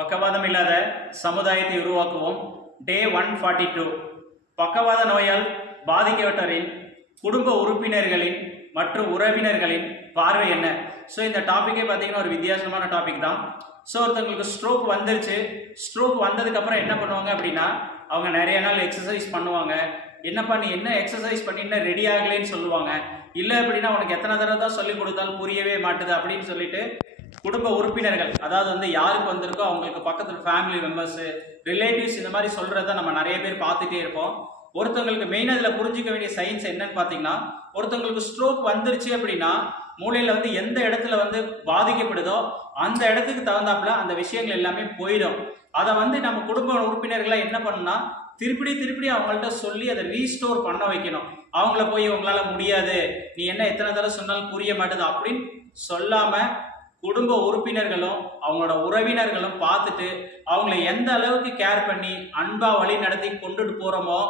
பக்கவாதம் இல்லாத சமுதாயத்தை உருவாக்குவோம். டே ஒன் ஃபார்ட்டி டூ பக்கவாத நோயால் பாதிக்கப்பட்டவரின் குடும்ப உறுப்பினர்களின் மற்றும் உறவினர்களின் பார்வை என்ன? ஸோ இந்த டாப்பிக்கே பார்த்தீங்கன்னா ஒரு வித்தியாசமான டாபிக் தான். ஸோ ஒருத்தவங்களுக்கு ஸ்ட்ரோக் வந்துருச்சு. ஸ்ட்ரோக் வந்ததுக்கப்புறம் என்ன பண்ணுவாங்க அப்படின்னா அவங்க நிறைய நாள் எக்ஸசைஸ் பண்ணுவாங்க. என்னப்பா நீ என்ன எக்ஸசைஸ் பண்ணி என்ன ரெடி ஆகலைன்னு சொல்லுவாங்க. இல்லை அப்படின்னா உனக்கு எத்தனை தடவை தான் சொல்லி கொடுத்தாலும் புரியவே மாட்டுது அப்படின்னு சொல்லிட்டு குடும்ப உறுப்பினர்கள் அதாவது வந்து யாருக்கு வந்திருக்கோ அவங்களுக்கு பக்கத்தில் ஃபேமிலி மெம்பர்ஸ் ரிலேட்டிவ்ஸ் இந்த மாதிரி சொல்றத நம்ம நிறைய பேர் பார்த்துட்டே இருப்போம். ஒருத்தவங்களுக்கு மெயின் அதில் புரிஞ்சிக்க வேண்டிய சயின்ஸ் என்னன்னு பார்த்தீங்கன்னா ஒருத்தவங்களுக்கு ஸ்ட்ரோக் வந்துருச்சு அப்படின்னா மூளையில வந்து எந்த இடத்துல வந்து பாதிக்கப்படுதோ அந்த இடத்துக்கு தகுந்தாப்புல அந்த விஷயங்கள் எல்லாமே போயிடும். அதை வந்து நம்ம குடும்ப உறுப்பினர்களை என்ன பண்ணணும்னா திருப்பி திருப்பி அவங்கள்ட்ட சொல்லி அதை ரீஸ்டோர் பண்ண வைக்கணும். அவங்கள போய் உங்களால் முடியாது. நீ என்ன எத்தனை தடவை சொன்னாலும் புரிய மாட்டேது அப்படின்னு சொல்லாம குடும்ப உறுப்பினர்களும் அவங்களோட உறவினர்களும் பார்த்துட்டு அவங்கள எந்த அளவுக்கு கேர் பண்ணி அன்பா வழி நடத்தி கொண்டுட்டு போறோமோ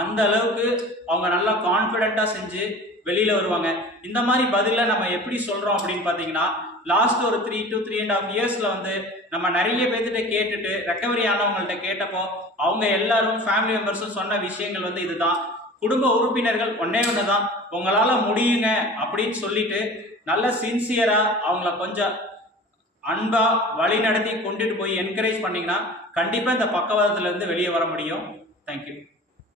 அந்த அளவுக்கு அவங்க நல்லா கான்பிடண்டா செஞ்சு வெளியில வருவாங்க. இந்த மாதிரி பதில நம்ம எப்படி சொல்றோம் அப்படின்னு பாத்தீங்கன்னா லாஸ்ட் ஒரு three to three and half இயர்ஸ்ல வந்து நம்ம நிறைய பேர்த்திட்ட கேட்டுட்டு ரெக்கவரி ஆனவங்கள்ட்ட கேட்டப்போ அவங்க எல்லாரும் ஃபேமிலி மெம்பர்ஸும் சொன்ன விஷயங்கள் வந்து இதுதான். குடும்ப உறுப்பினர்கள் ஒன்னே ஒன்று தான் உங்களால் முடியுங்க அப்படின்னு சொல்லிட்டு நல்ல சின்சியராக அவங்கள கொஞ்சம் அன்பாக வழி நடத்தி கொண்டுட்டு போய் என்கரேஜ் பண்ணிங்கன்னா கண்டிப்பாக இந்த பக்கவாதத்துலேருந்து வெளியே வர முடியும். தேங்க்யூ